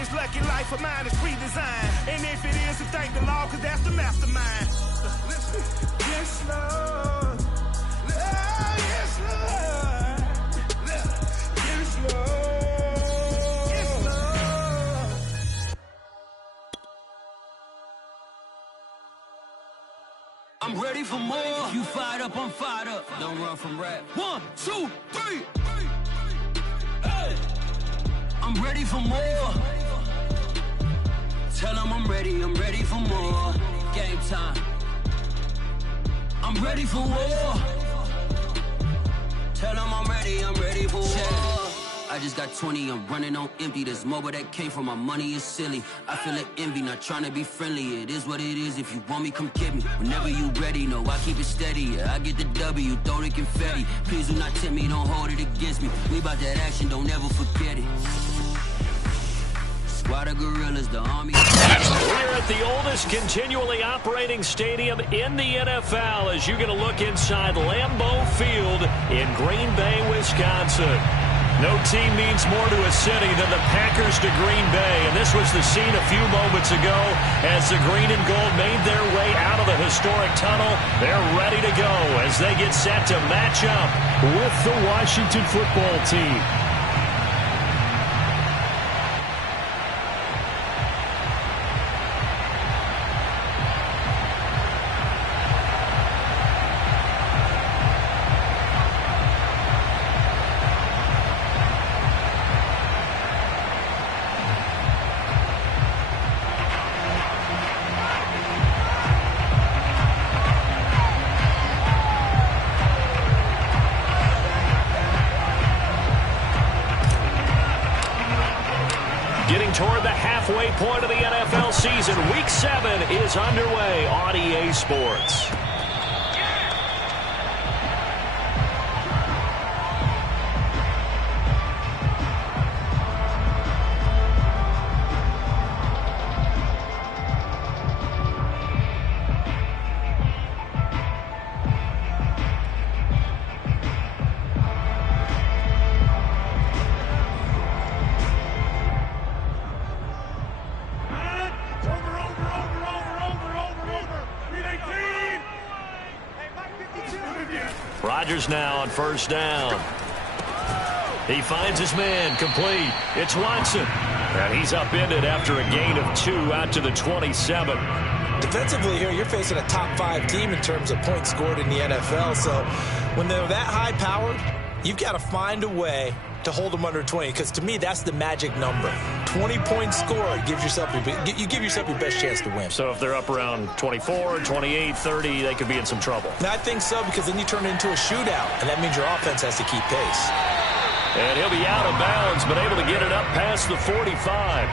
this lucky life of mine is redesigned. And if it is, then thank the Lord, cause that's the mastermind. Yes, Lord. Yes, Lord. Yes, Lord. Yes, Lord. I'm ready for more. You fired up, I'm fired up. Don't run from rap. 1, 2, 3. Hey. I'm ready for more. Tell them I'm ready for more. Game time. I'm ready for war. Tell them I'm ready for war. I just got 20, I'm running on empty. This mobile that came from my money is silly. I feel like envy, not trying to be friendly. It is what it is, if you want me, come get me. Whenever you ready, no, I keep it steady. Yeah, I get the W, throw the confetti. Please do not tempt me, don't hold it against me. We about that action, don't ever forget it. Squad of gorillas, the army. We're at the oldest continually operating stadium in the NFL as you're going to look inside Lambeau Field in Green Bay, Wisconsin. No team means more to a city than the Packers to Green Bay, and this was the scene a few moments ago as the green and gold made their way out of the historic tunnel. They're ready to go as they get set to match up with the Washington football team. Toward the halfway point of the NFL season. Week 7 is underway on EA Sports. Rodgers now on first down. He finds his man, complete. It's Watson. And he's upended after a gain of 2 out to the 27. Defensively here, you're facing a top 5 team in terms of points scored in the NFL. So when they're that high-powered, you've got to find a way to hold them under 20, because to me, that's the magic number. 20 points scored gives yourself you give yourself your best chance to win. So if they're up around 24, 28, 30, they could be in some trouble. Now, I think so, because then you turn it into a shootout, and that means your offense has to keep pace. And he'll be out of bounds, but able to get it up past the 45.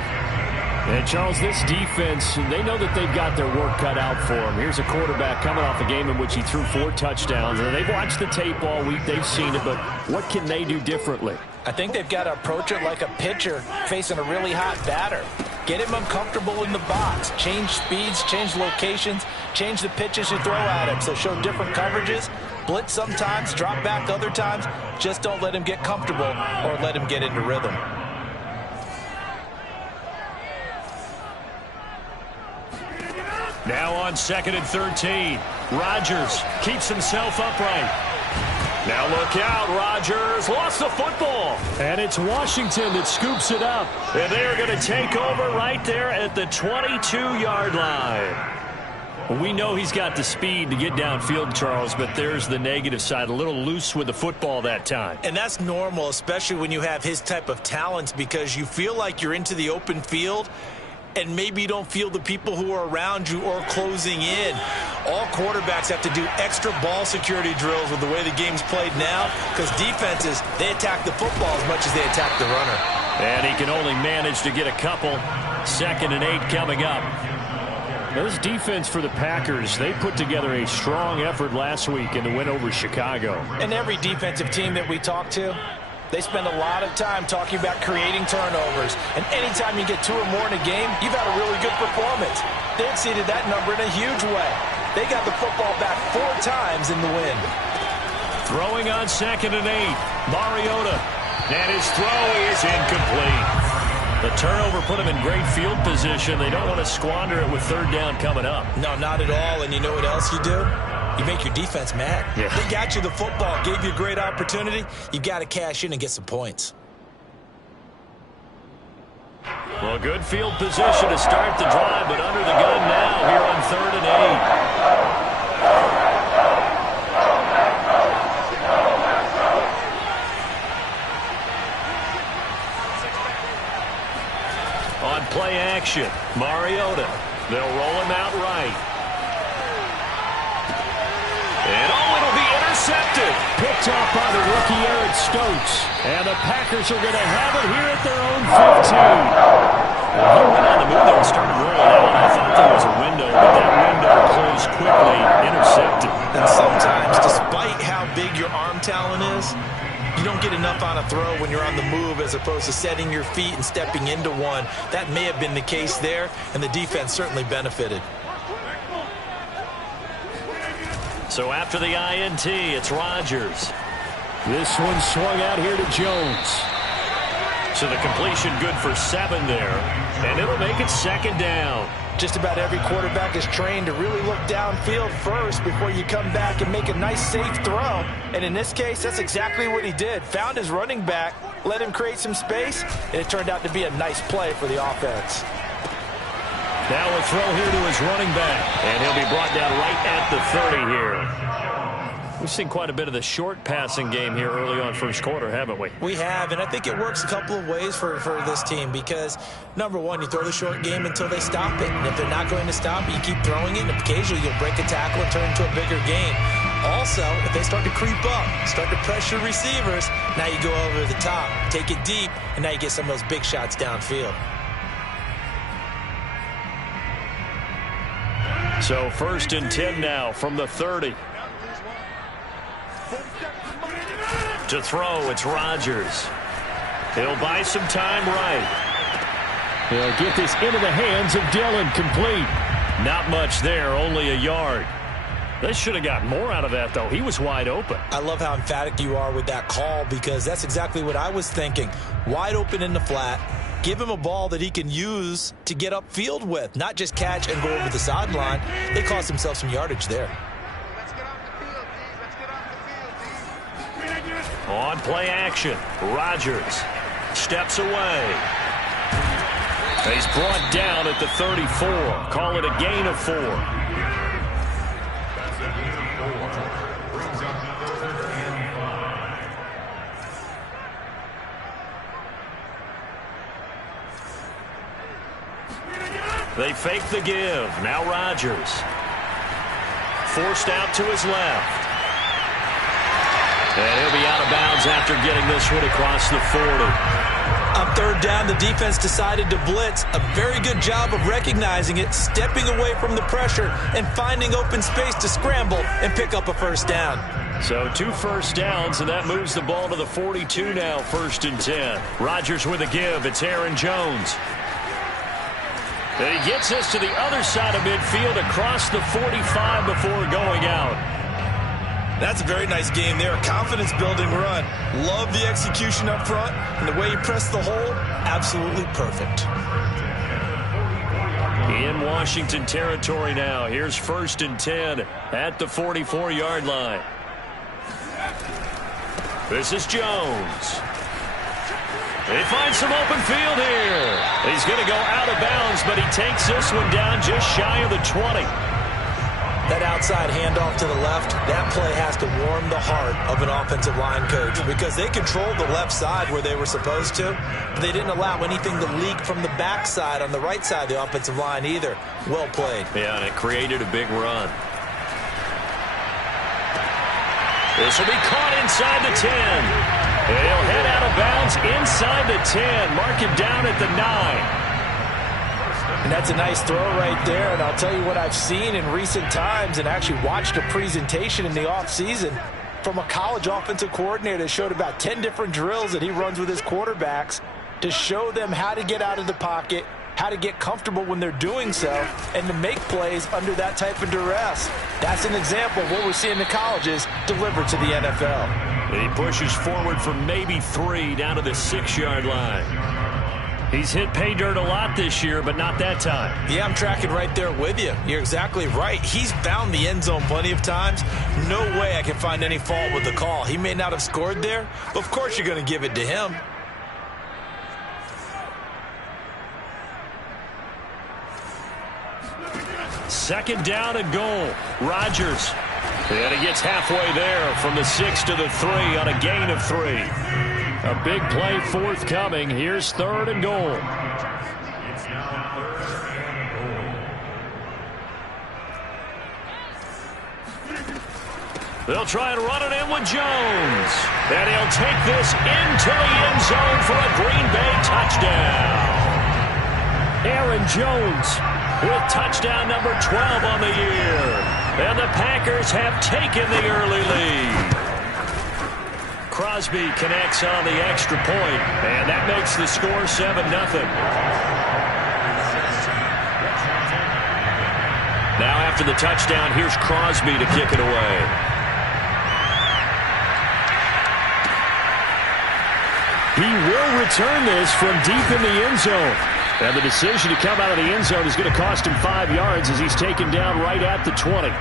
And, Charles, this defense, they know that they've got their work cut out for them. Here's a quarterback coming off a game in which he threw 4 touchdowns. And they've watched the tape all week. They've seen it, but what can they do differently? I think they've got to approach it like a pitcher facing a really hot batter. Get him uncomfortable in the box. Change speeds, change locations, change the pitches you throw at him. So show different coverages. Blitz sometimes, drop back other times. Just don't let him get comfortable or let him get into rhythm. Now on 2nd and 13. Rodgers keeps himself upright. Now look out, Rodgers lost the football. And it's Washington that scoops it up. And they are going to take over right there at the 22-yard line. We know he's got the speed to get downfield, Charles, but there's the negative side. A little loose with the football that time. And that's normal, especially when you have his type of talents, because you feel like you're into the open field and maybe you don't feel the people who are around you or closing in. All quarterbacks have to do extra ball security drills with the way the game's played now, because defenses, they attack the football as much as they attack the runner. And he can only manage to get a couple. 2nd and 8 coming up. This defense for the Packers, they put together a strong effort last week in the win over Chicago. And every defensive team that we talk to, they spend a lot of time talking about creating turnovers. And anytime you get 2 or more in a game, you've had a really good performance. They exceeded that number in a huge way. They got the football back 4 times in the win. Throwing on 2nd and 8. Mariota. And his throw is incomplete. The turnover put them in great field position. They don't want to squander it with third down coming up. No, not at all. And you know what else you do? You make your defense mad. Yeah. They got you the football, gave you a great opportunity. You got to cash in and get some points. Well, good field position to start the drive, but under the gun now here on 3rd and 8. On play action, Mariota. They'll roll him out right. And it'll be intercepted. Picked off by the rookie Eric Stokes. And the Packers are going to have it here at their own 15. Well, he went on the move there and started rolling out. I thought there was a window, but that window closed quickly, intercepted. And sometimes, despite how big your arm talent is, you don't get enough on a throw when you're on the move as opposed to setting your feet and stepping into one. That may have been the case there, and the defense certainly benefited. So after the INT, it's Rodgers. This one swung out here to Jones. So the completion good for 7 there. And it'll make it 2nd down. Just about every quarterback is trained to really look downfield first before you come back and make a nice, safe throw. And in this case, that's exactly what he did. Found his running back, let him create some space, and it turned out to be a nice play for the offense. Now a throw here to his running back. And he'll be brought down right at the 30 here. We've seen quite a bit of the short passing game here early on first quarter, haven't we? We have, and I think it works a couple of ways for this team because, number one, you throw the short game until they stop it. And if they're not going to stop it, you keep throwing it, and occasionally you'll break a tackle and turn it into a bigger gain. Also, if they start to creep up, start to pressure receivers, now you go over the top, take it deep, and now you get some of those big shots downfield. So 1st and 10 now from the 30. To throw, it's Rodgers. He'll buy some time right. He'll get this into the hands of Dillon, complete. Not much there, only a yard. They should have got more out of that, though. He was wide open. I love how emphatic you are with that call because that's exactly what I was thinking. Wide open in the flat. Give him a ball that he can use to get upfield with, not just catch and go over the sideline. They cost themselves some yardage there. On play action, Rodgers steps away. He's brought down at the 34. Call it a gain of 4. They fake the give. Now Rodgers. Forced out to his left. And he'll be out of bounds after getting this one across the 40. On 3rd down, the defense decided to blitz. A very good job of recognizing it, stepping away from the pressure, and finding open space to scramble and pick up a 1st down. So 2 first downs, and that moves the ball to the 42 now, 1st and 10. Rodgers with a give. It's Aaron Jones. And he gets us to the other side of midfield across the 45 before going out. That's a very nice game there. A confidence-building run. Love the execution up front. And the way he pressed the hole, absolutely perfect. In Washington territory now. Here's 1st and 10 at the 44-yard line. This is Jones. He finds some open field here. He's going to go out of bounds, but he takes this one down just shy of the 20. That outside handoff to the left, that play has to warm the heart of an offensive line coach because they controlled the left side where they were supposed to, but they didn't allow anything to leak from the backside on the right side of the offensive line either. Well played. Yeah, and it created a big run. This will be caught inside the 10. He'll head out of bounds inside the 10. Mark him down at the 9. And that's a nice throw right there. And I'll tell you what I've seen in recent times and actually watched a presentation in the offseason from a college offensive coordinator that showed about 10 different drills that he runs with his quarterbacks to show them how to get out of the pocket, how to get comfortable when they're doing so, and to make plays under that type of duress. That's an example of what we're seeing in the colleges delivered to the NFL. He pushes forward for maybe 3 down to the 6-yard line. He's hit pay dirt a lot this year, but not that time. Yeah, I'm tracking right there with you. You're exactly right. He's found the end zone plenty of times. No way I can find any fault with the call. He may not have scored there, but of course you're going to give it to him. Second down and goal. Rodgers. And he gets halfway there from the 6 to the 3 on a gain of 3. A big play forthcoming. Here's 3rd and goal. They'll try and run it in with Jones. And he'll take this into the end zone for a Green Bay touchdown. Aaron Jones with touchdown number 12 on the year. And the Packers have taken the early lead. Crosby connects on the extra point, and that makes the score 7-0. Now after the touchdown, here's Crosby to kick it away. He will return this from deep in the end zone. And the decision to come out of the end zone is going to cost him 5 yards as he's taken down right at the 20.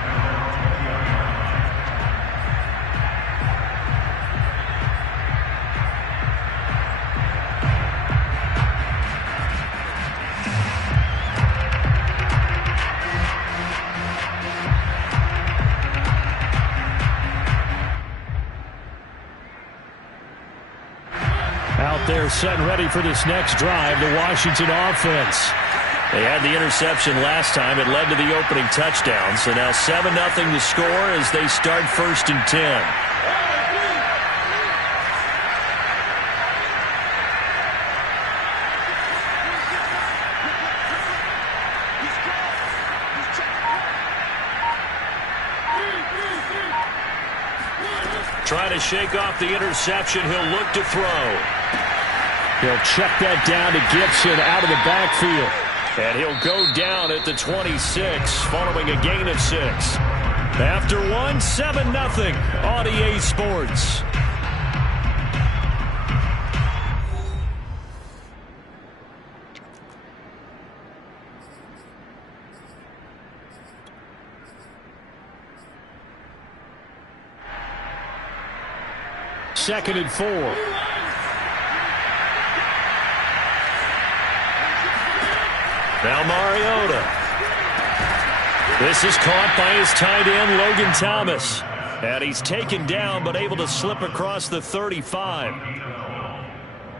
They're set and ready for this next drive, the Washington offense. They had the interception last time. It led to the opening touchdown. So now 7-0 to score as they start 1st and 10. Trying to shake off the interception. He'll look to throw. He'll check that down to Gibson out of the backfield. And he'll go down at the 26 following a gain of 6. After 7-0 on EA Sports. Second and 4. Now Mariota. This is caught by his tight end, Logan Thomas. And he's taken down, but able to slip across the 35.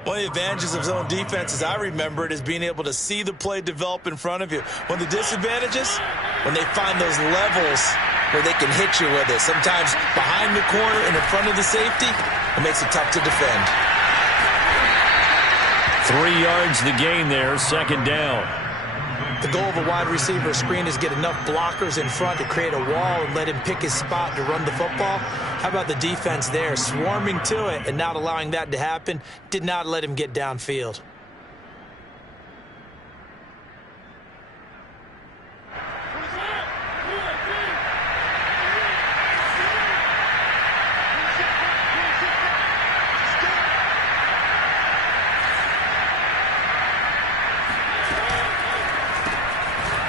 One of the advantages of zone defense, as I remember it, is being able to see the play develop in front of you. One of the disadvantages, when they find those levels where they can hit you with it. Sometimes behind the corner and in front of the safety, it makes it tough to defend. 3 yards the gain there, second down. The goal of a wide receiver screen is get enough blockers in front to create a wall and let him pick his spot to run the football. How about the defense there, swarming to it and not allowing that to happen? Did not let him get downfield.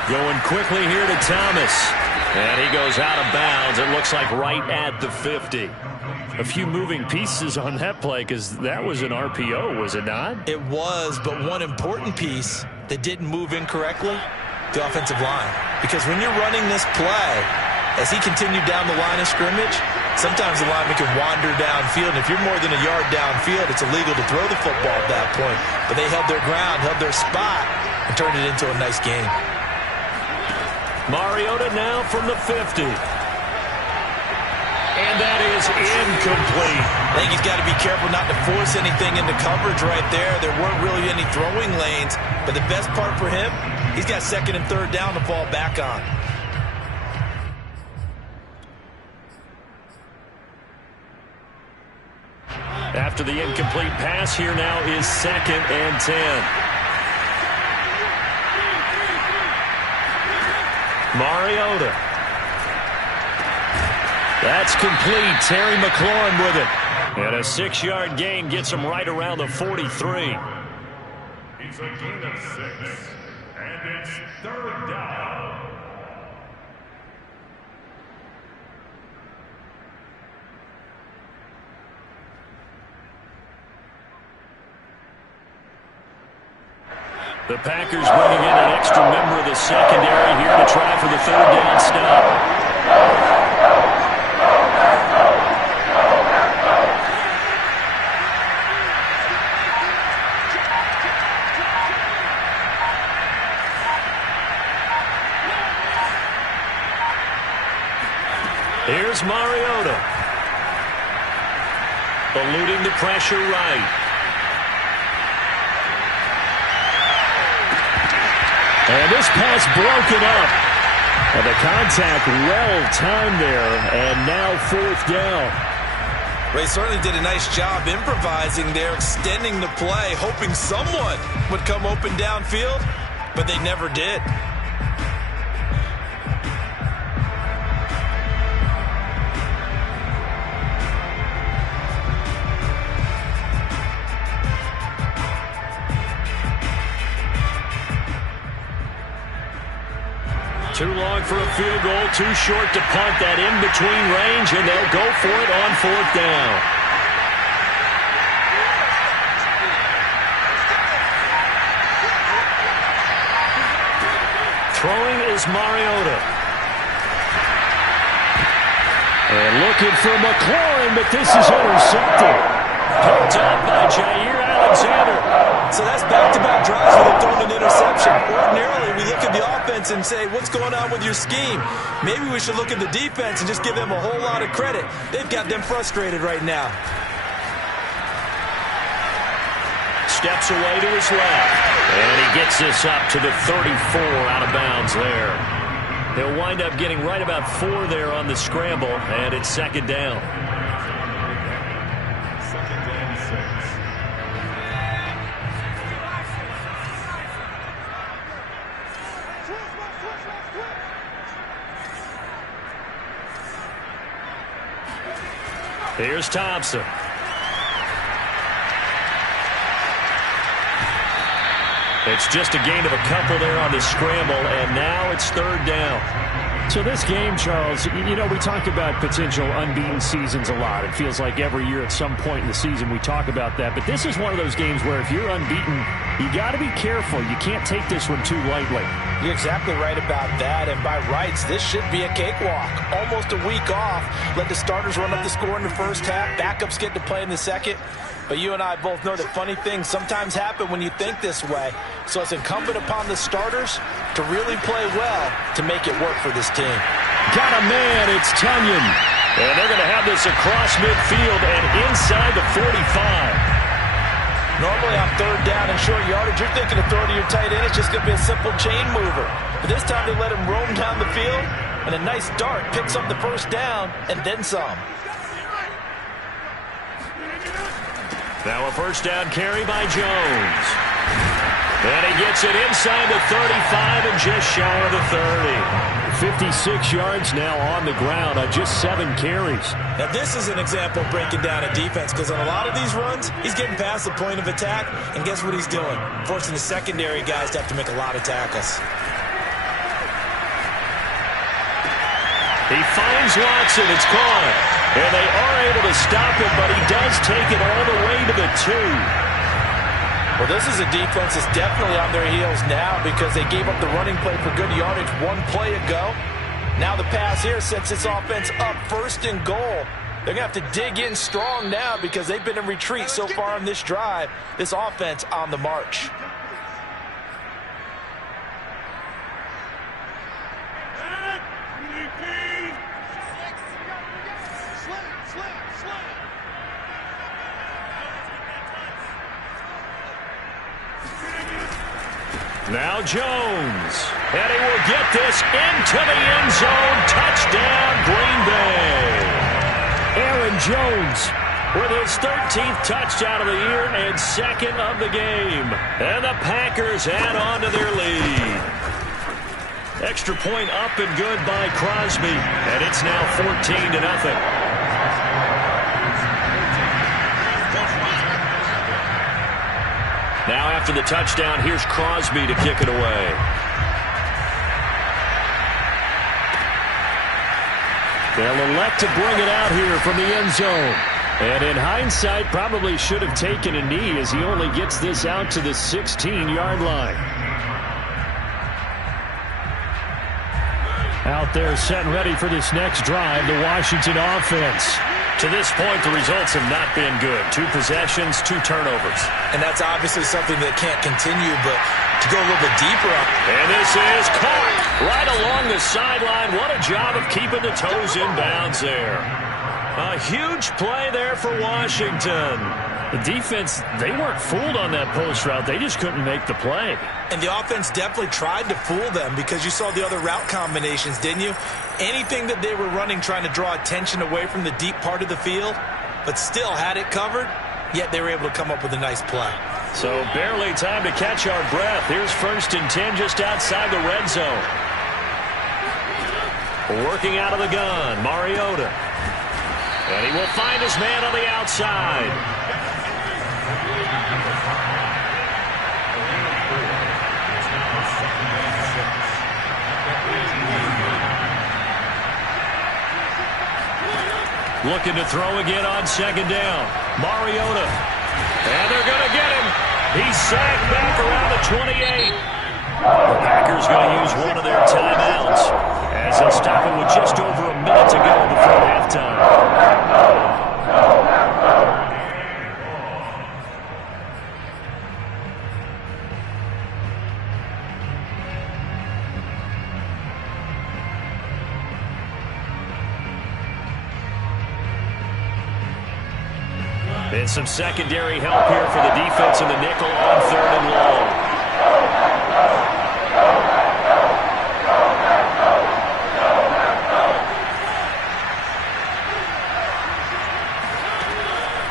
Going quickly here to Thomas. And he goes out of bounds. It looks like right at the 50. A few moving pieces on that play because that was an RPO, was it not? It was, but one important piece that didn't move incorrectly, the offensive line. Because when you're running this play, as he continued down the line of scrimmage, sometimes the lineman can wander downfield. And if you're more than a yard downfield, it's illegal to throw the football at that point. But they held their ground, held their spot, and turned it into a nice game. Mariota now from the 50. And that is incomplete. I think he's got to be careful not to force anything into coverage right there. There weren't really any throwing lanes. But the best part for him, he's got 2nd and 3rd down to fall back on. After the incomplete pass, here now is 2nd and 10. Mariota. That's complete. Terry McLaurin with it. And a 6-yard gain gets him right around the 43. It's a gain of 6, and it's 3rd down. The Packers bringing in an extra member of the secondary here to try for the 3rd down stop. Here's Mariota. Eluding the pressure right. And this pass broken up. And the contact well-timed there. And now 4th down. They certainly did a nice job improvising there, extending the play, hoping someone would come open downfield, but they never did. Too long for a field goal, too short to punt that in between range, and they'll go for it on 4th down. Throwing is Mariota. And looking for McLaurin, but this is intercepted. Picked up by Jair Alexander. So that's back-to-back drives where they've thrown an interception. Ordinarily, we look at the offense and say, what's going on with your scheme? Maybe we should look at the defense and just give them a whole lot of credit. They've got them frustrated right now. Steps away to his left. And he gets this up to the 34 out of bounds there. He'll wind up getting right about 4 there on the scramble, and it's 2nd down. Here's Thompson. It's just a gain of a couple there on the scramble, and now it's 3rd down. So this game, Charles, you know, we talk about potential unbeaten seasons a lot. It feels like every year at some point in the season we talk about that. But this is one of those games where if you're unbeaten, you got to be careful. You can't take this one too lightly. You're exactly right about that, and by rights, this should be a cakewalk. Almost a week off. Let the starters run up the score in the first half. Backups get to play in the second. But you and I both know that funny things sometimes happen when you think this way. So it's incumbent upon the starters to really play well to make it work for this team. Got a man, it's Tunyon. And they're going to have this across midfield and inside the 45. Normally on 3rd down and short yardage, you're thinking of throwing to your tight end. It's just going to be a simple chain mover. But this time they let him roam down the field, and a nice dart picks up the 1st down and then some. Now a 1st down carry by Jones. And he gets it inside the 35 and just shy of the 30. 56 yards now on the ground on just 7 carries. Now this is an example of breaking down a defense, because on a lot of these runs, he's getting past the point of attack, and guess what he's doing? Forcing the secondary guys to have to make a lot of tackles. He finds Watson. It's caught. And they are able to stop him, but he does take it all the way to the 2. Well, this is a defense that's definitely on their heels now because they gave up the running play for good yardage 1 play ago. Now the pass here sets this offense up 1st and goal. They're going to have to dig in strong now because they've been in retreat so far on this drive. This offense on the march. Now Jones, and he will get this into the end zone. Touchdown, Green Bay. Aaron Jones with his 13th touchdown of the year and 2nd of the game. And the Packers add on to their lead. Extra point up and good by Crosby, and it's now 14-0. Now after the touchdown, here's Crosby to kick it away. They'll elect to bring it out here from the end zone. And in hindsight, probably should have taken a knee as he only gets this out to the 16-yard line. Out there set and ready for this next drive, the Washington offense. To this point, the results have not been good. 2 possessions, 2 turnovers. And that's obviously something that can't continue, but to go a little bit deeper on. And this is caught right along the sideline. What a job of keeping the toes in bounds there. A huge play there for Washington. The defense, they weren't fooled on that post route. They just couldn't make the play. And the offense definitely tried to fool them because you saw the other route combinations, didn't you? Anything that they were running trying to draw attention away from the deep part of the field, but still had it covered, yet they were able to come up with a nice play. So barely time to catch our breath. Here's 1st and 10 just outside the red zone. Working out of the gun, Mariota. And he will find his man on the outside. Looking to throw again on 2nd down. Mariota. And they're going to get him. He's sacked back around the 28. The Packers going to use one of their timeouts as they'll stop it with just over a minute to go before halftime. And some secondary help here for the defense in the nickel on 3rd and long.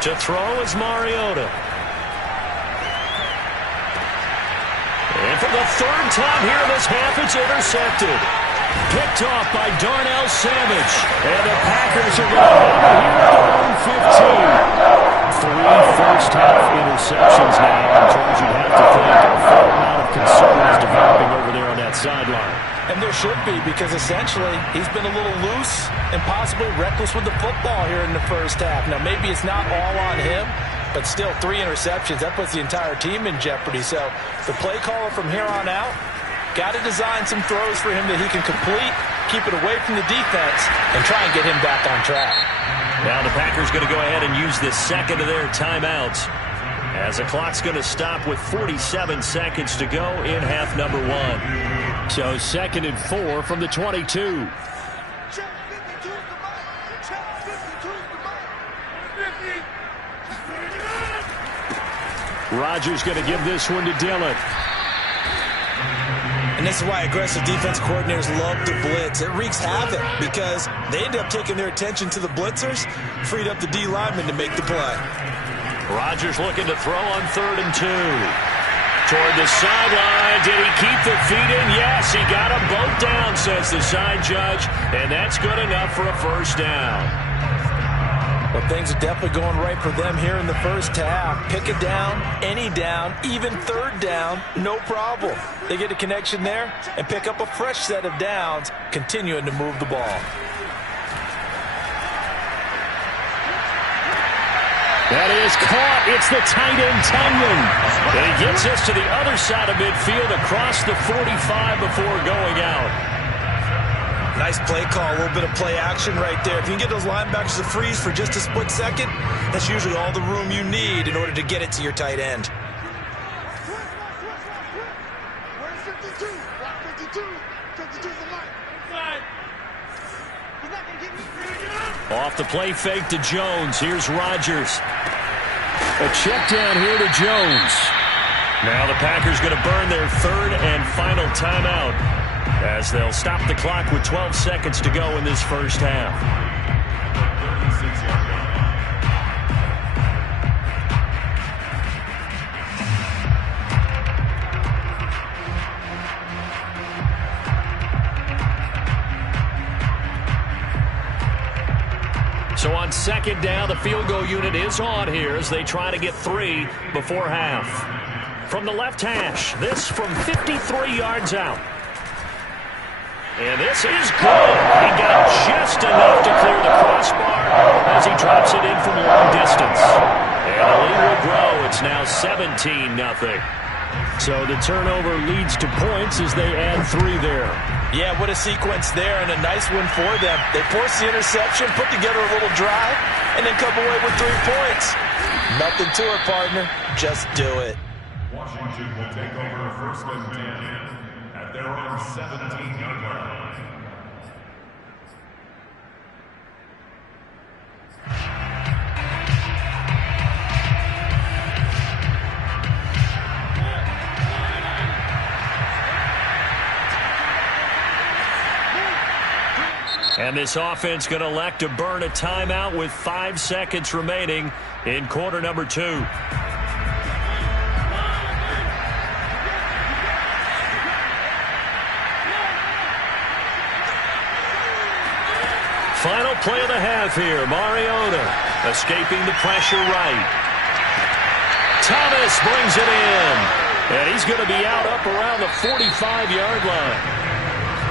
To throw is Mariota. And for the 3rd time here in this half, it's intercepted. Picked off by Darnell Savage. And the Packers are going to have it here at their own 15. 3 first-half interceptions now. In terms you'd have to think a fair amount of concern is developing over there on that sideline. And there should be, because essentially he's been a little loose and possibly reckless with the football here in the first half. Now, maybe it's not all on him, but still 3 interceptions. That puts the entire team in jeopardy. So the play caller from here on out got to design some throws for him that he can complete, keep it away from the defense, and try and get him back on track. Now the Packers going to go ahead and use the 2nd of their timeouts as the clock's going to stop with 47 seconds to go in half number 1. So 2nd and 4 from the 22. Rodgers going to give this one to Dillon. And this is why aggressive defense coordinators love to blitz. It wreaks havoc because they end up taking their attention to the blitzers, freed up the D lineman to make the play. Rodgers looking to throw on 3rd and 2. Toward the sideline. Did he keep the feet in? Yes, he got them both down, says the side judge. And that's good enough for a 1st down. Well, things are definitely going right for them here in the first half. Pick it down, any down, even 3rd down, no problem. They get a connection there and pick up a fresh set of downs, continuing to move the ball. That is caught. It's the tight end, Tonyan. And he gets us to the other side of midfield across the 45 before going out. Nice play call, a little bit of play action right there. If you can get those linebackers to freeze for just a split second, that's usually all the room you need in order to get it to your tight end. Off the play fake to Jones. Here's Rodgers. A check down here to Jones. Now the Packers going to burn their 3rd and final timeout as they'll stop the clock with 12 seconds to go in this first half. So on 2nd down, the field goal unit is on here as they try to get 3 before half. from the left hash. This from 53 yards out. And this is good. He got just enough to clear the crossbar as he drops it in from long distance. And the lead will grow. It's now 17-0. So the turnover leads to points as they add 3 there. Yeah, what a sequence there, and a nice one for them. They forced the interception, put together a little drive, and then come away with 3 points. Nothing to it, partner. Just do it. Washington will take over first and 10 at their own 17-yard line. And this offense going to elect to burn a timeout with 5 seconds remaining in quarter number 2. Final play of the half here. Mariota escaping the pressure right. Thomas brings it in. And he's going to be out up around the 45-yard line.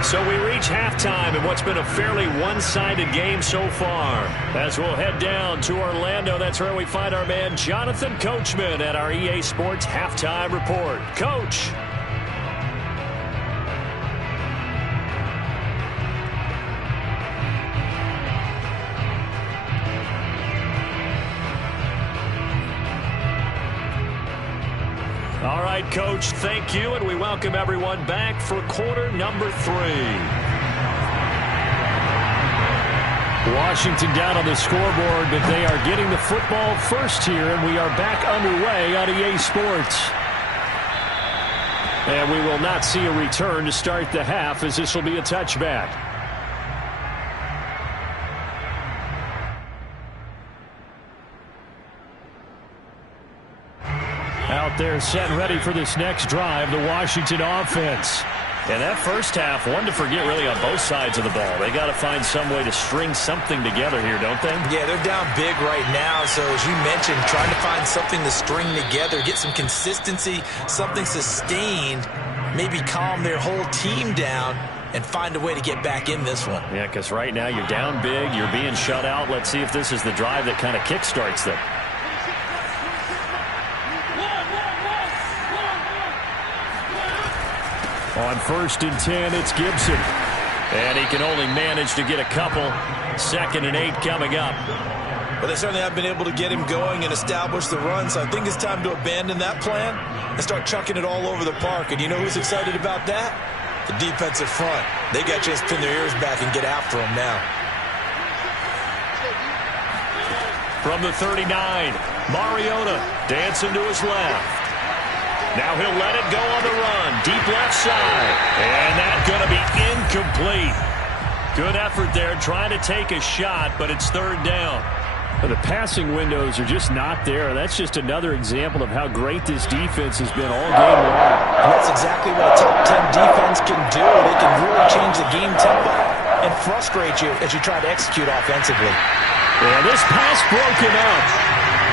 So we reach halftime in what's been a fairly one-sided game so far. As we'll head down to Orlando, that's where we find our man Jonathan Coachman at our EA Sports Halftime Report. Coach. All right, Coach, thank you, and we welcome everyone back for quarter number 3. Washington down on the scoreboard, but they are getting the football first here, and we are back underway on EA Sports. And we will not see a return to start the half, as this will be a touchback. Out there set and ready for this next drive, the Washington offense. And that first half, one to forget really on both sides of the ball. They got to find some way to string something together here, don't they? Yeah, they're down big right now. So as you mentioned, trying to find something to string together, get some consistency, something sustained, maybe calm their whole team down and find a way to get back in this one. Yeah, because right now you're down big, you're being shut out. Let's see if this is the drive that kind of kickstarts them. On 1st and 10, it's Gibson. And he can only manage to get a couple. 2nd and 8 coming up. Well, they certainly have been able to get him going and establish the run, so I think it's time to abandon that plan and start chucking it all over the park. And you know who's excited about that? The defensive front. They got a chance to pin their ears back and get after him now. From the 39, Mariota dancing to his left. Now he'll let it go on the run. Deep left side. And that's going to be incomplete. Good effort there trying to take a shot, but it's 3rd down. The passing windows are just not there. That's just another example of how great this defense has been all game long. And that's exactly what a top 10 defense can do. They can really change the game tempo and frustrate you as you try to execute offensively. And this pass broken up.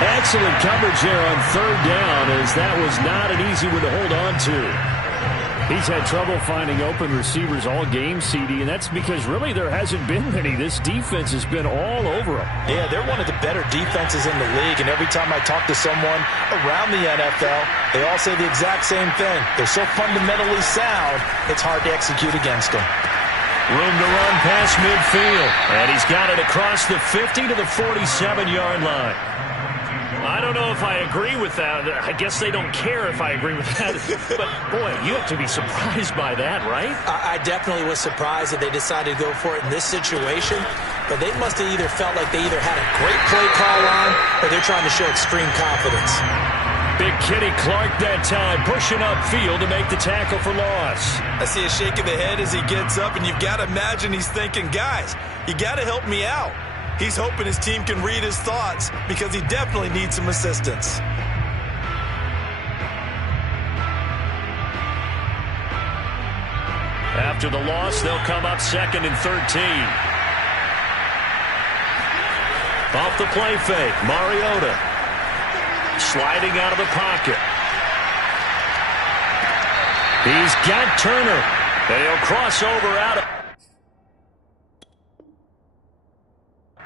Excellent coverage there on 3rd down, as that was not an easy one to hold on to. He's had trouble finding open receivers all game, CD, and that's because really there hasn't been many. This defense has been all over him. Yeah, they're one of the better defenses in the league, and every time I talk to someone around the NFL, they all say the exact same thing. They're so fundamentally sound, it's hard to execute against them. Room to run past midfield, and he's got it across the 50 to the 47-yard line. I don't know if I agree with that. I guess they don't care if I agree with that. But, boy, you have to be surprised by that, right? I definitely was surprised that they decided to go for it in this situation. But they must have either felt like they either had a great play call on or they're trying to show extreme confidence. Big Kenny Clark that time, pushing upfield to make the tackle for loss. I see a shake of the head as he gets up, and you've got to imagine he's thinking, guys, you got to help me out. He's hoping his team can read his thoughts because he definitely needs some assistance. After the loss, they'll come up 2nd and 13. Off the play fake, Mariota sliding out of the pocket. He's got Turner. And he'll cross over out of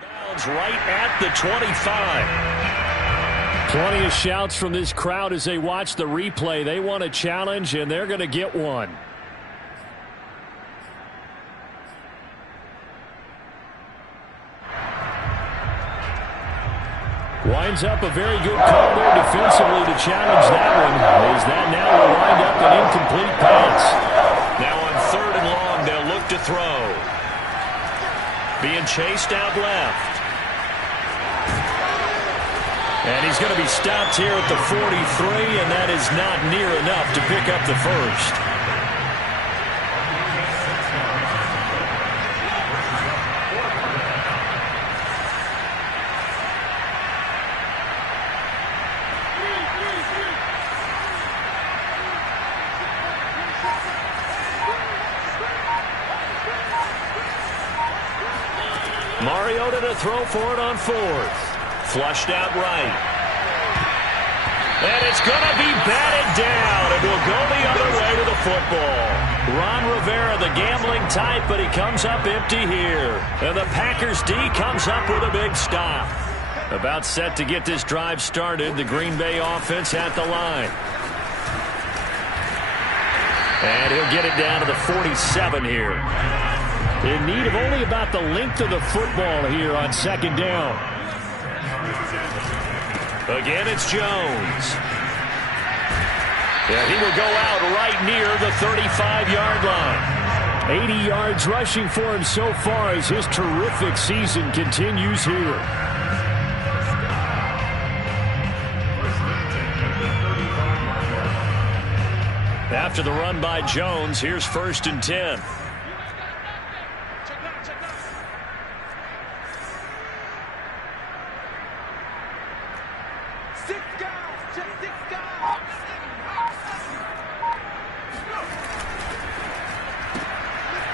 bounds right at the 25. Plenty of shouts from this crowd as they watch the replay. They want a challenge, and they're going to get one. Winds up a very good call there defensively to challenge that one. As that now will wind up an incomplete pass. Now on 3rd and long, they'll look to throw. Being chased out left. And he's going to be stopped here at the 43, and that is not near enough to pick up the first. Mariota to throw for it on 4th. Flushed out right. And it's going to be batted down. It will go the other way with the football. Ron Rivera, the gambling type, but he comes up empty here. And the Packers D comes up with a big stop. About set to get this drive started. The Green Bay offense at the line. And he'll get it down to the 47 here. In need of only about the length of the football here on 2nd down. Again, it's Jones. Yeah, he will go out right near the 35-yard line. 80 yards rushing for him so far as his terrific season continues here. After the run by Jones, here's 1st and 10.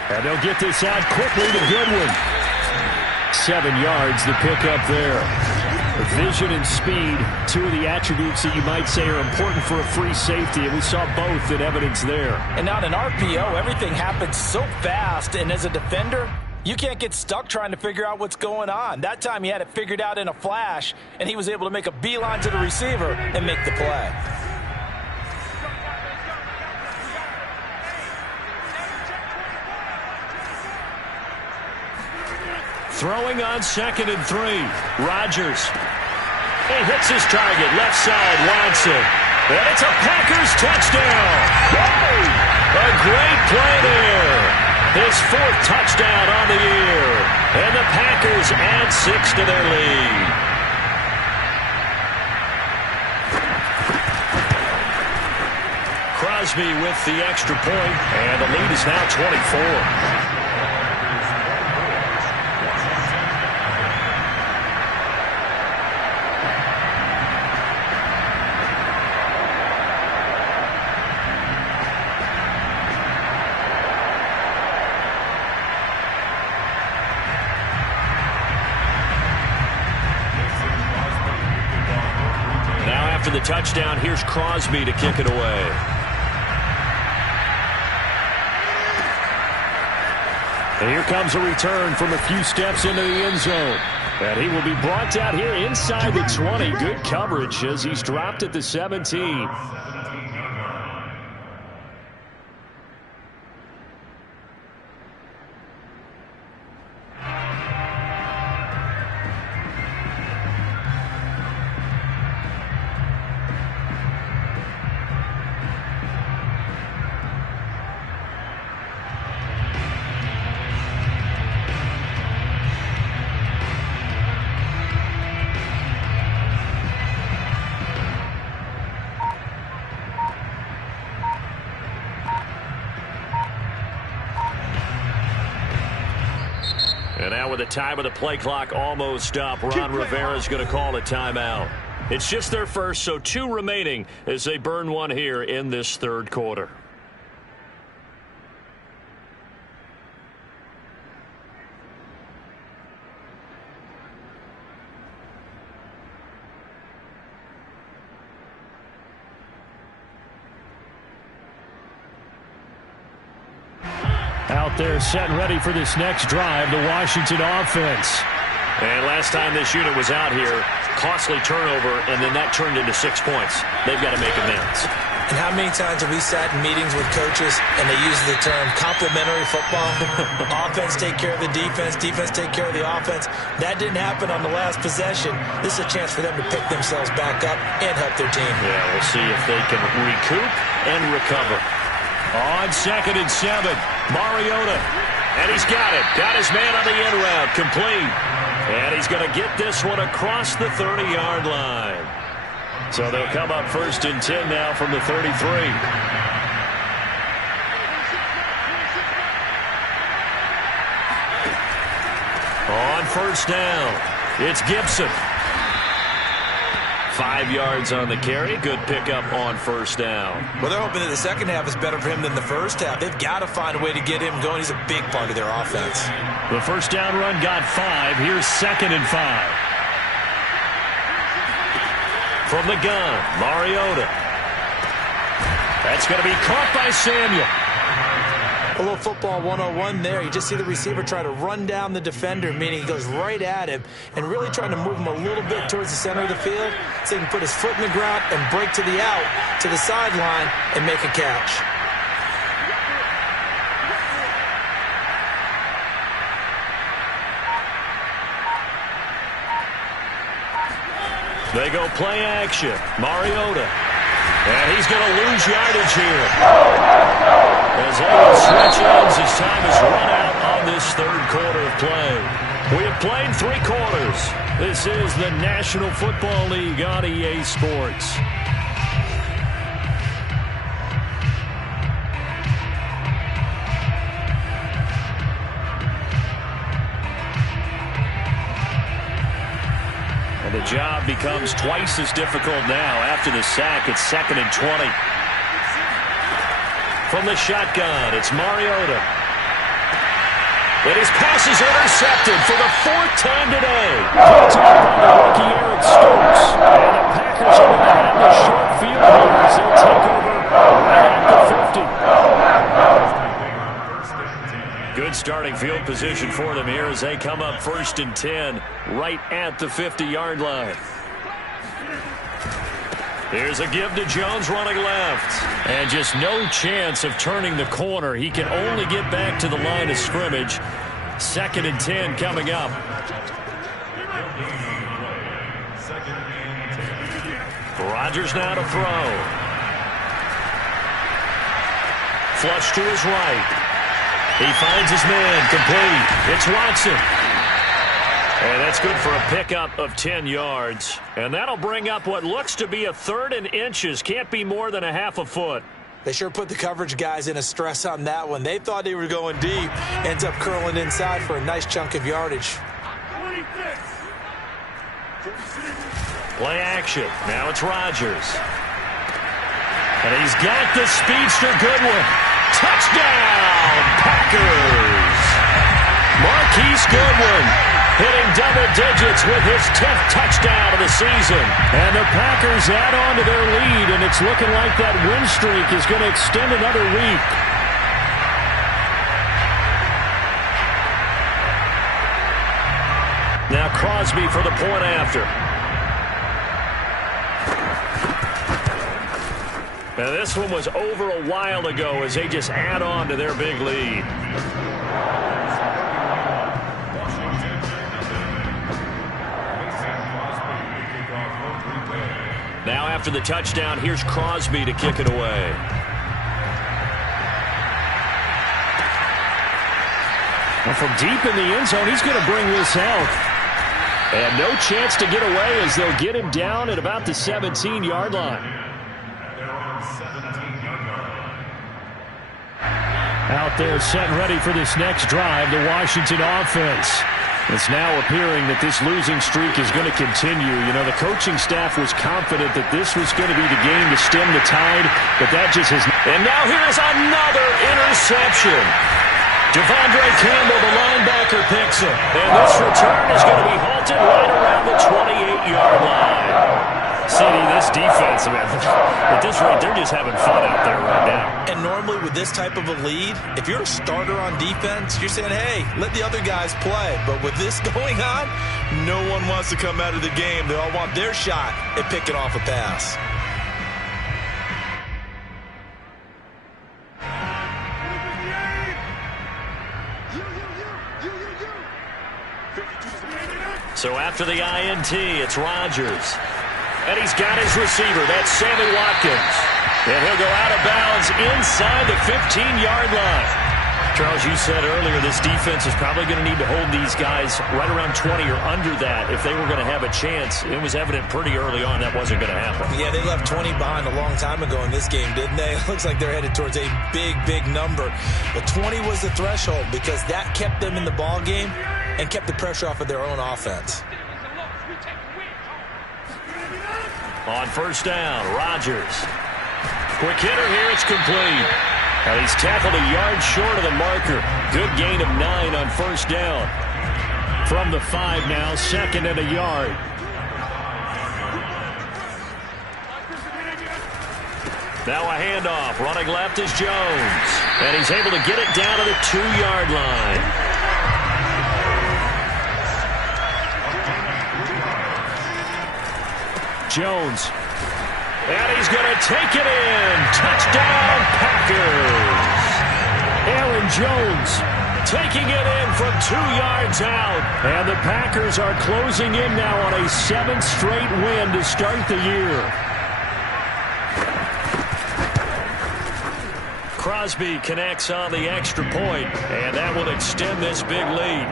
And they'll get this out quickly to Goodwin. 7 yards, the pickup there. Vision and speed, two of the attributes that you might say are important for a free safety, and we saw both in evidence there. And on an RPO, everything happens so fast, and as a defender, you can't get stuck trying to figure out what's going on. That time he had it figured out in a flash, and he was able to make a beeline to the receiver and make the play. Throwing on 2nd and 3. Rodgers. He hits his target. Left side, Watson. And it's a Packers touchdown. A great play there. His 4th touchdown on the year. And the Packers add 6 to their lead. Crosby with the extra point, and the lead is now 24. After the touchdown, here's Crosby to kick it away. And here comes a return from a few steps into the end zone. And he will be brought out here inside the 20. Good coverage as he's dropped at the 17. And now with the time of the play clock almost up, Ron Rivera is going to call a timeout. It's just their first, so 2 remaining as they burn one here in this 3rd quarter. Out there set and ready for this next drive, the Washington offense. And last time this unit was out here, costly turnover, and then that turned into 6 points. They've got to make amends. And how many times have we sat in meetings with coaches and they use the term complementary football? Offense take care of the defense, defense take care of the offense. That didn't happen on the last possession. This is a chance for them to pick themselves back up and help their team. Yeah, we'll see if they can recoup and recover. On 2nd and 7, Mariota. And he's got it. Got his man on the in route. Complete. And he's going to get this one across the 30-yard line. So they'll come up 1st and 10 now from the 33. On 1st down, it's Gibson. 5 yards on the carry. Good pickup on 1st down. Well, they're hoping that the second half is better for him than the first half. They've got to find a way to get him going. He's a big part of their offense. The 1st down run got 5. Here's 2nd and 5. From the gun, Mariota. That's going to be caught by Samuel. A little football 101 there. You just see the receiver try to run down the defender, meaning he goes right at him and really trying to move him a little bit towards the center of the field so he can put his foot in the ground and break to the out, to the sideline, and make a catch. They go play action. Mariota. And he's going to lose yardage here. As they will switch ends as time is run out on this 3rd quarter of play. We have played 3 quarters. This is the National Football League on EA Sports. The job becomes twice as difficult now after the sack. It's 2nd and 20. From the shotgun, it's Mariota. And his pass is intercepted for the 4th time today. Picked up by the rookie Eric Stokes. And the Packers are going to have the short field here as they'll take over right at the 50. Good starting field position for them here as they come up 1st and 10 right at the 50-yard line. Here's a give to Jones running left. And just no chance of turning the corner. He can only get back to the line of scrimmage. 2nd and 10 coming up. Rodgers now to throw. Flush to his right. He finds his man, complete. It's Watson. And that's good for a pickup of 10 yards. And that'll bring up what looks to be a 3rd and inches. Can't be more than a half a foot. They sure put the coverage guys in a stress on that one. They thought they were going deep. Ends up curling inside for a nice chunk of yardage. Play action. Now it's Rodgers. And he's got the speedster Goodwin. Touchdown, Packers! Marquise Goodwin hitting double digits with his 10th touchdown of the season. And the Packers add on to their lead, and it's looking like that win streak is going to extend another week. Now Crosby for the point after. Now this one was over a while ago as they just add on to their big lead. Now after the touchdown, here's Crosby to kick it away. Well, from deep in the end zone, he's going to bring this out. And no chance to get away as they'll get him down at about the 17-yard line. Out there set and ready for this next drive, the Washington offense. It's now appearing that this losing streak is going to continue. You know, the coaching staff was confident that this was going to be the game to stem the tide, but that just has... And now here's another interception. Devondre Campbell, the linebacker, picks it. And this return is going to be halted right around the 28-yard line. CD, this defense, man, at this rate, they're just having fun out there right now. And normally with this type of a lead, if you're a starter on defense, you're saying, hey, let the other guys play. But with this going on, no one wants to come out of the game. They all want their shot at picking off a pass. So after the INT, it's Rodgers. And he's got his receiver. That's Sammy Watkins. And he'll go out of bounds inside the 15-yard line. Charles, you said earlier this defense is probably going to need to hold these guys right around 20 or under that if they were going to have a chance. It was evident pretty early on that wasn't going to happen. Yeah, they left 20 behind a long time ago in this game, didn't they? It looks like they're headed towards a big, big number. But 20 was the threshold because that kept them in the ball game and kept the pressure off of their own offense. On first down, Rodgers. Quick hitter here, it's complete. Now he's tackled a yard short of the marker. Good gain of 9 on first down. From the 5 now, second and a yard. Now a handoff. Running left is Jones. And he's able to get it down to the 2-yard line. Jones. And he's going to take it in. Touchdown, Packers. Aaron Jones taking it in from 2 yards out. And the Packers are closing in now on a 7th straight win to start the year. Crosby connects on the extra point, and that will extend this big lead.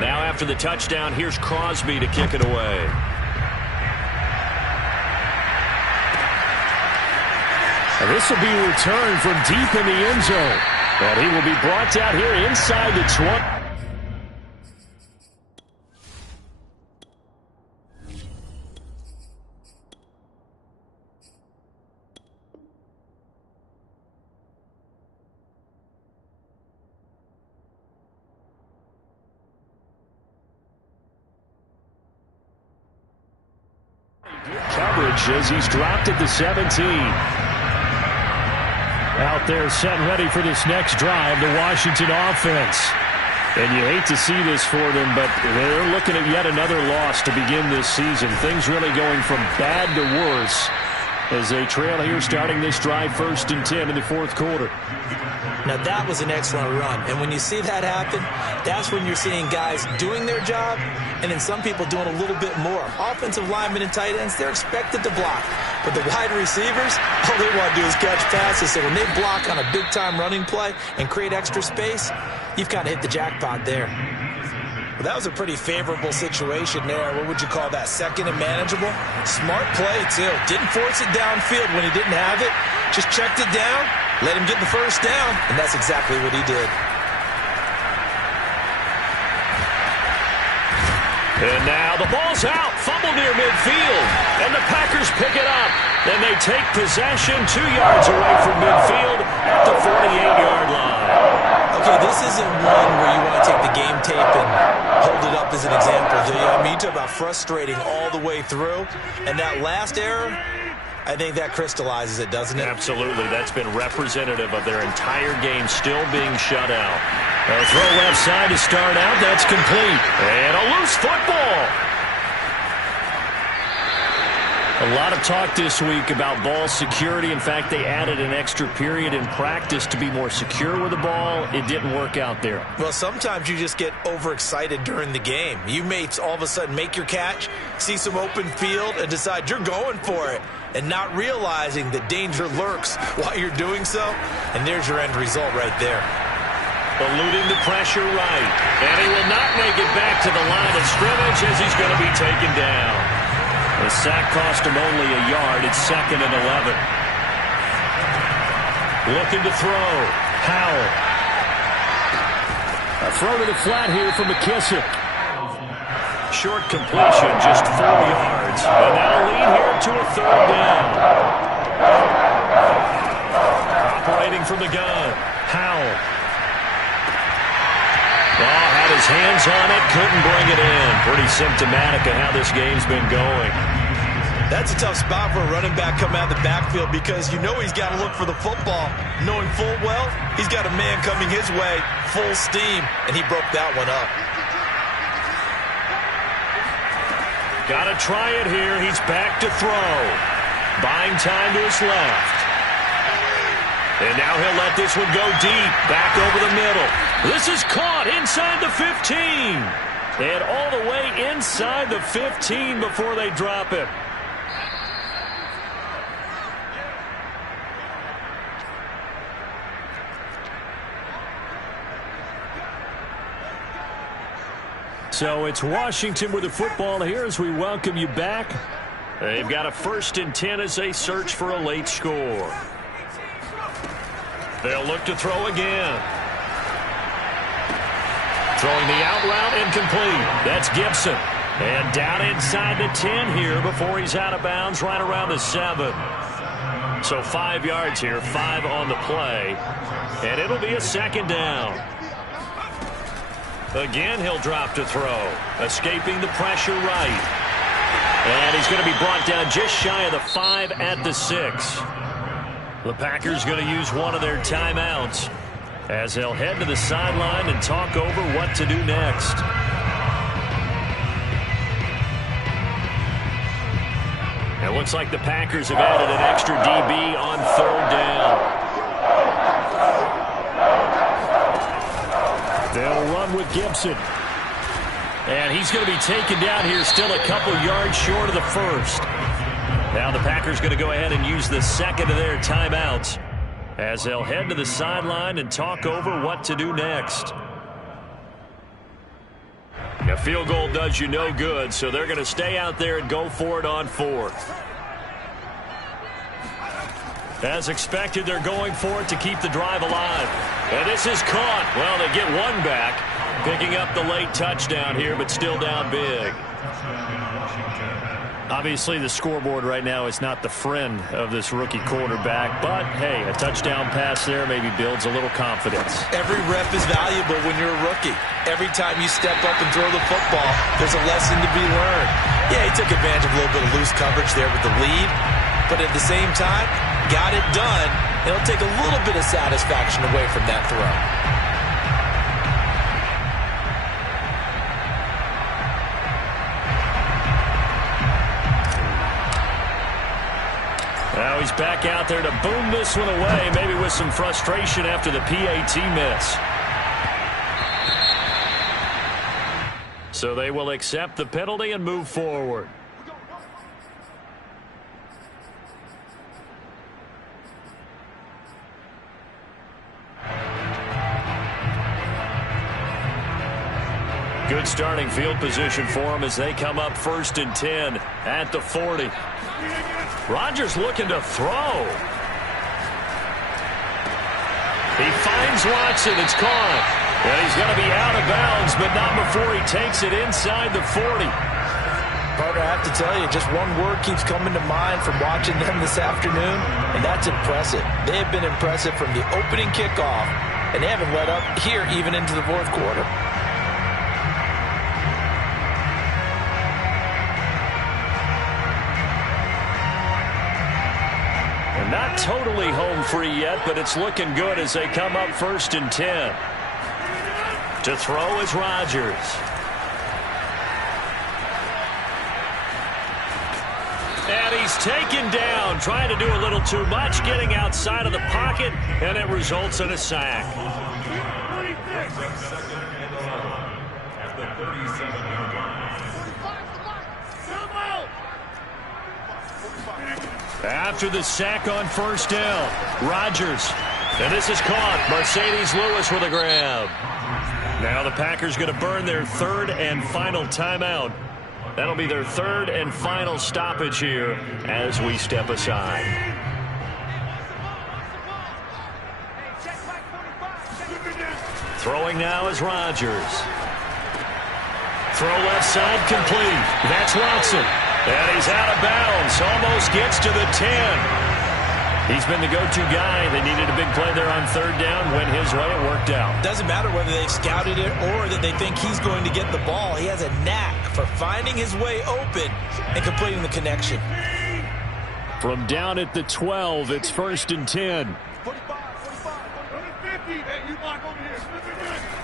Now after the touchdown, here's Crosby to kick it away. And this will be returned from deep in the end zone. And he will be brought down here inside the 20. Coverage as he's dropped at the 17. Out there set and ready for this next drive, the Washington offense. And you hate to see this for them, but they're looking at yet another loss to begin this season. Things really going from bad to worse as they trail here starting this drive 1st and 10 in the 4th quarter. Now that was an excellent run, and when you see that happen, that's when you're seeing guys doing their job and then some people doing a little bit more. Offensive linemen and tight ends, they're expected to block, but the wide receivers, all they want to do is catch passes. So when they block on a big-time running play and create extra space, you've kind of hit the jackpot there. Well, that was a pretty favorable situation there. What would you call that? Second and manageable? Smart play, too. Didn't force it downfield when he didn't have it. Just checked it down, let him get the first down, and that's exactly what he did. And now the ball's out. Fumble near midfield. And the Packers pick it up. Then they take possession 2 yards away from midfield at the 48-yard line. Okay, this isn't one where you want to take the game tape and hold it up as an example, do you? I mean, you talk about frustrating all the way through. And that last error, I think that crystallizes it, doesn't it? Absolutely. That's been representative of their entire game still being shut out. A throw left side to start out. That's complete. And a loose football. A lot of talk this week about ball security. In fact, they added an extra period in practice to be more secure with the ball. It didn't work out there. Well, sometimes you just get overexcited during the game. You may all of a sudden make your catch, see some open field, and decide you're going for it, and not realizing that danger lurks while you're doing so. And there's your end result right there. Eluding the pressure right. And he will not make it back to the line of scrimmage as he's going to be taken down. The sack cost him only a yard. It's 2nd and 11. Looking to throw. Howell. A throw to the flat here from McKissick. Short completion, just 4 yards. And that'll lead here to a 3rd down. Operating from the gun. Powell. Oh, had his hands on it, couldn't bring it in. Pretty symptomatic of how this game's been going. That's a tough spot for a running back coming out of the backfield because you know he's got to look for the football, knowing full well he's got a man coming his way, full steam, and he broke that one up. Got to try it here. He's back to throw. Buying time to his left. And now he'll let this one go deep, back over the middle. This is caught inside the 15. And all the way inside the 15 before they drop it. So it's Washington with the football here as we welcome you back. They've got a 1st and 10 as they search for a late score. They'll look to throw again. Throwing the out route incomplete. That's Gibson. And down inside the 10 here before he's out of bounds right around the 7. So 5 yards here, 5 on the play. And it'll be a 2nd down. Again, he'll drop to throw. Escaping the pressure right. And he's going to be brought down just shy of the 5 at the 6. The Packers going to use one of their timeouts as they'll head to the sideline and talk over what to do next. It looks like the Packers have added an extra DB on 3rd down. They'll run with Gibson. And he's going to be taken down here still a couple yards short of the 1st. Now the Packers going to go ahead and use the 2nd of their timeouts as they'll head to the sideline and talk over what to do next. A field goal does you no good, so they're going to stay out there and go for it on 4th. As expected, they're going for it to keep the drive alive. And this is caught. Well, they get one back, picking up the late touchdown here, but still down big. Obviously, the scoreboard right now is not the friend of this rookie quarterback, but, hey, a touchdown pass there maybe builds a little confidence. Every rep is valuable when you're a rookie. Every time you step up and throw the football, there's a lesson to be learned. Yeah, he took advantage of a little bit of loose coverage there with the lead, but at the same time, got it done. It'll take a little bit of satisfaction away from that throw. Now he's back out there to boom this one away, maybe with some frustration after the PAT miss. So they will accept the penalty and move forward. Good starting field position for them as they come up 1st and 10 at the 40. Rodgers looking to throw. He finds Watson. It's caught. And he's going to be out of bounds, but not before he takes it inside the 40. Partner, I have to tell you, just one word keeps coming to mind from watching them this afternoon, and that's impressive. They have been impressive from the opening kickoff, and they haven't let up here even into the 4th quarter. Not totally home free yet, but it's looking good as they come up 1st and 10. To throw is Rodgers. And he's taken down, trying to do a little too much, getting outside of the pocket, and it results in a sack. After the sack on 1st down, Rodgers. And this is caught. Mercedes Lewis with a grab. Now the Packers going to burn their 3rd and final timeout. That'll be their 3rd and final stoppage here as we step aside. Throwing now is Rodgers. Throw left side complete. That's Watson. And he's out of bounds. Almost gets to the 10. He's been the go-to guy. They needed a big play there on third down. Went his way. It worked out. Doesn't matter whether they've scouted it or that they think he's going to get the ball. He has a knack for finding his way open and completing the connection. From down at the 12, it's 1st and 10.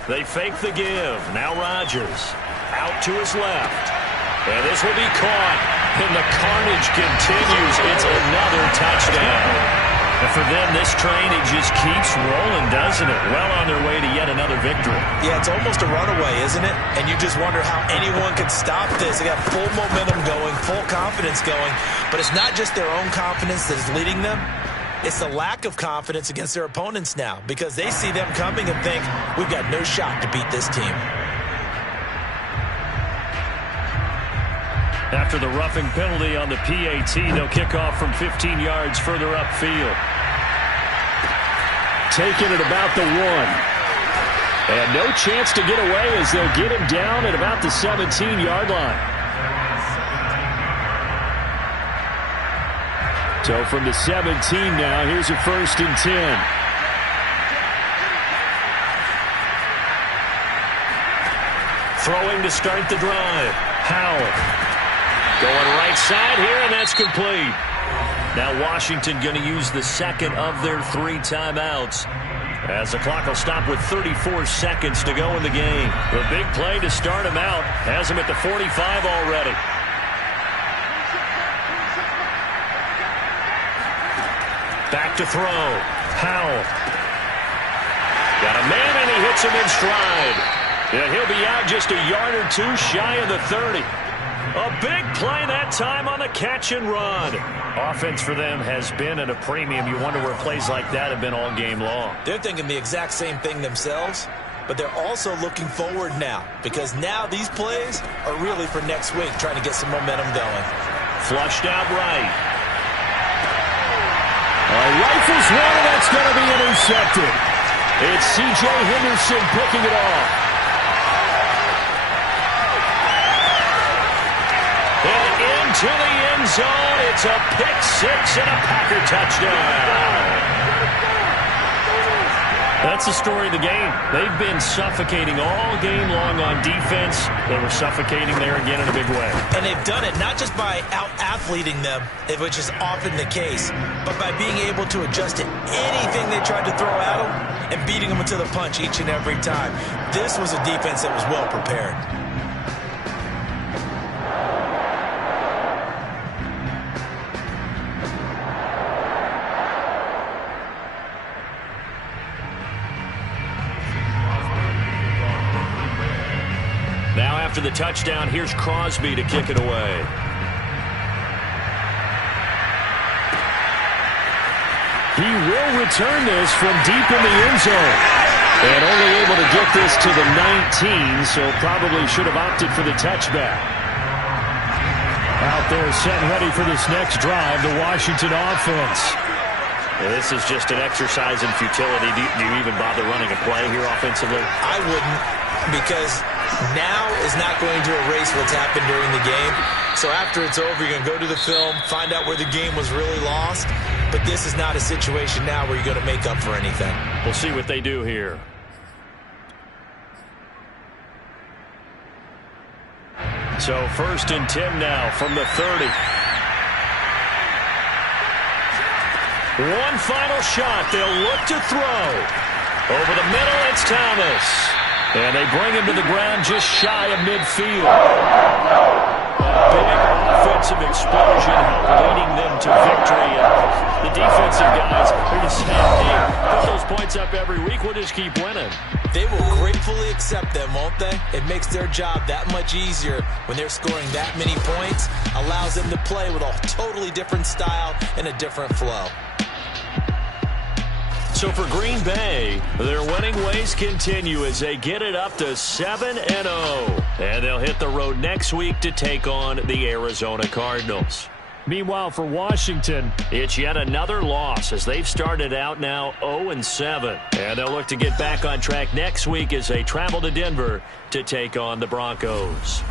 They fake the give. Now Rodgers out to his left. And this will be caught. And the carnage continues. It's another touchdown. And for them, this train, it just keeps rolling, doesn't it? Well on their way to yet another victory. Yeah, it's almost a runaway, isn't it? And you just wonder how anyone could stop this. They got full momentum going, full confidence going. But it's not just their own confidence that is leading them. It's the lack of confidence against their opponents now because they see them coming and think, we've got no shot to beat this team. After the roughing penalty on the PAT, they'll kick off from 15 yards further upfield. Taking it about the 1. And no chance to get away as they'll get him down at about the 17-yard line. So from the 17 now, here's a 1st and 10. Throwing to start the drive. Howell. Going right side here, and that's complete. Now Washington going to use the second of their 3 timeouts, as the clock will stop with 34 seconds to go in the game. The big play to start him out has him at the 45 already. Back to throw. Howell. Got a man, and he hits him in stride. Yeah, he'll be out just a yard or 2 shy of the 30. A big play that time on the catch and run. Offense for them has been at a premium. You wonder where plays like that have been all game long. They're thinking the exact same thing themselves, but they're also looking forward now because now these plays are really for next week, trying to get some momentum going. Flushed out right. Rifles one, and that's going to be intercepted. It's C.J. Henderson picking it off. To the end zone. It's a pick 6 and a Packer touchdown. That's the story of the game. They've been suffocating all game long on defense. They were suffocating there again in a big way. And they've done it not just by out-athleting them, which is often the case, but by being able to adjust to anything they tried to throw at them and beating them to the punch each and every time. This was a defense that was well prepared. After the touchdown, here's Crosby to kick it away. He will return this from deep in the end zone. And only able to get this to the 19, so probably should have opted for the touchback. Out there set and ready for this next drive, the Washington offense. Yeah, this is just an exercise in futility. Do you even bother running a play here offensively? I wouldn't, because now is not going to erase what's happened during the game. So after it's over, you're going to go to the film, find out where the game was really lost. But this is not a situation now where you're going to make up for anything. We'll see what they do here. So 1st and 10 now from the 30. One final shot. They'll look to throw. Over the middle, it's Thomas. And they bring him to the ground just shy of midfield. A big offensive explosion leading them to victory. And the defensive guys are just saying, hey, put those points up every week. We'll just keep winning. They will gratefully accept them, won't they? It makes their job that much easier when they're scoring that many points. Allows them to play with a totally different style and a different flow. So for Green Bay, their winning ways continue as they get it up to 7-0. And they'll hit the road next week to take on the Arizona Cardinals. Meanwhile, for Washington, it's yet another loss as they've started out now 0-7. And they'll look to get back on track next week as they travel to Denver to take on the Broncos.